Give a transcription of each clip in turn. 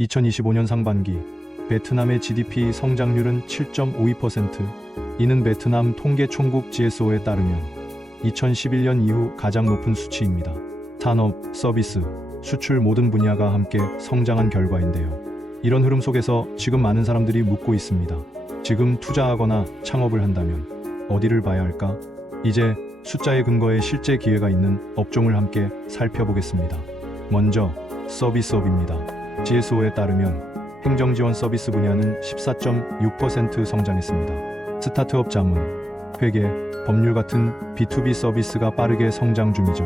2025년 상반기 베트남의 GDP 성장률은 7.52%. 이는 베트남 통계총국 GSO에 따르면 2011년 이후 가장 높은 수치입니다. 산업, 서비스, 수출 모든 분야가 함께 성장한 결과인데요. 이런 흐름 속에서 지금 많은 사람들이 묻고 있습니다. 지금 투자하거나 창업을 한다면 어디를 봐야 할까? 이제 숫자의 근거에 실제 기회가 있는 업종을 함께 살펴보겠습니다. 먼저 서비스업입니다. GSO에 따르면 행정지원 서비스 분야는 14.6% 성장했습니다. 스타트업 자문, 회계, 법률 같은 B2B 서비스가 빠르게 성장 중이죠.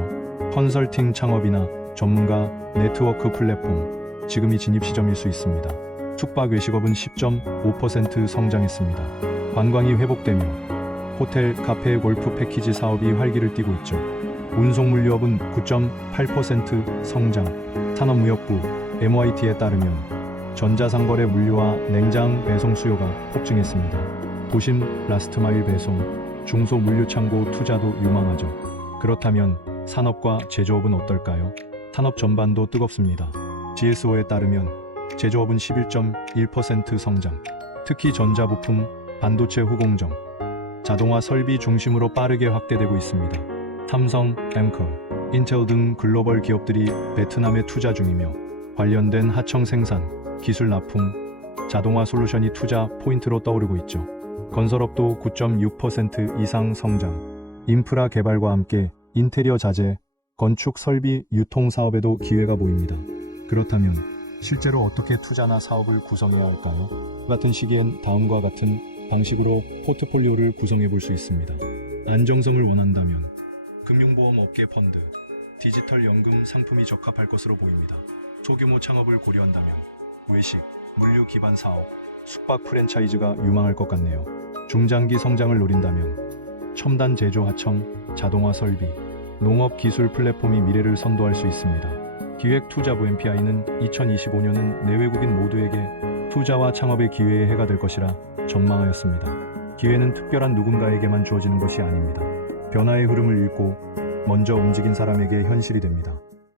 컨설팅 창업이나 전문가 네트워크 플랫폼, 지금이 진입 시점일 수 있습니다. 숙박 외식업은 10.5% 성장했습니다. 관광이 회복되며 호텔, 카페, 골프 패키지 사업이 활기를 띠고 있죠. 운송물류업은 9.8% 성장. 산업무역부 MYT에 따르면 전자상거래 물류와 냉장 배송 수요가 폭증했습니다. 도심 라스트마일 배송, 중소 물류창고 투자도 유망하죠. 그렇다면 산업과 제조업은 어떨까요? 산업 전반도 뜨겁습니다. GSO에 따르면 제조업은 11.1% 성장. 특히 전자부품, 반도체 후공정, 자동화 설비 중심으로 빠르게 확대되고 있습니다. 삼성, 엠커, 인텔 등 글로벌 기업들이 베트남에 투자 중이며 관련된 하청 생산, 기술 납품, 자동화 솔루션이 투자 포인트로 떠오르고 있죠. 건설업도 9.6% 이상 성장. 인프라 개발과 함께 인테리어 자재, 건축 설비 유통 사업에도 기회가 보입니다. 그렇다면 실제로 어떻게 투자나 사업을 구성해야 할까요? 같은 시기엔 다음과 같은 방식으로 포트폴리오를 구성해 볼 수 있습니다. 안정성을 원한다면 금융보험 업계 펀드, 디지털 연금 상품이 적합할 것으로 보입니다. 소규모 창업을 고려한다면 외식, 물류 기반 사업, 숙박 프랜차이즈가 유망할 것 같네요. 중장기 성장을 노린다면 첨단 제조 하청, 자동화 설비, 농업 기술 플랫폼이 미래를 선도할 수 있습니다. 기획투자부 MPI는 2025년은 내외국인 모두에게 투자와 창업의 기회의 해가 될 것이라 전망하였습니다. 기회는 특별한 누군가에게만 주어지는 것이 아닙니다. 변화의 흐름을 읽고 먼저 움직인 사람에게 현실이 됩니다.